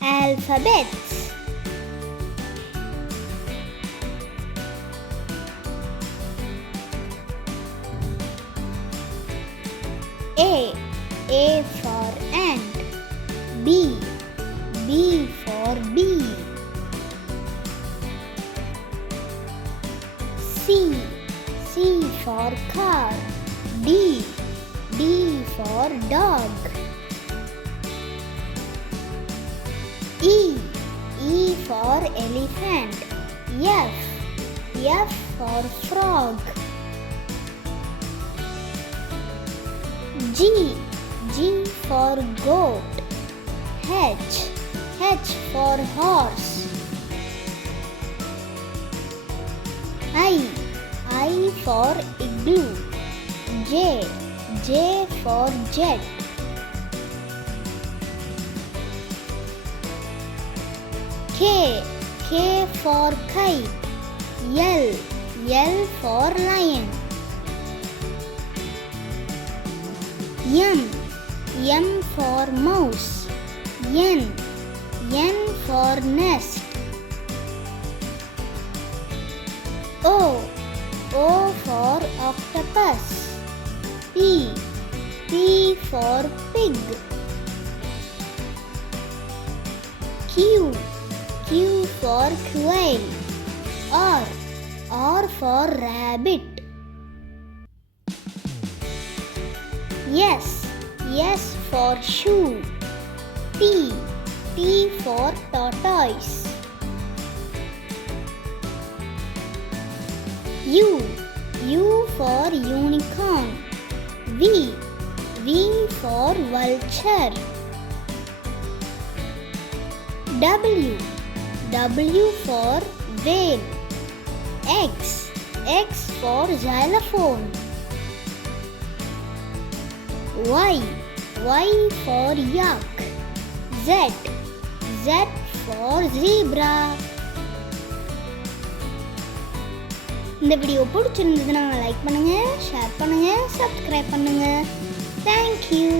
Alphabets. A for ant. B for bee. C for car. D for dog. E for elephant. F for frog. G for goat. H for horse. I for igloo. J for jet. K for kite. L for lion. M for mouse. N for nest. O for octopus. P for pig. Q for quail. R for rabbit. S for shoe. T for tortoise. U for unicorn. V for vulture. W for whale. X for xylophone. Y for yak. Z for zebra. இந்த video பிடிச்சிருந்ததுன்னா like பண்ணுங்க, share பண்ணுங்க, subscribe பண்ணுங்க. Thank you.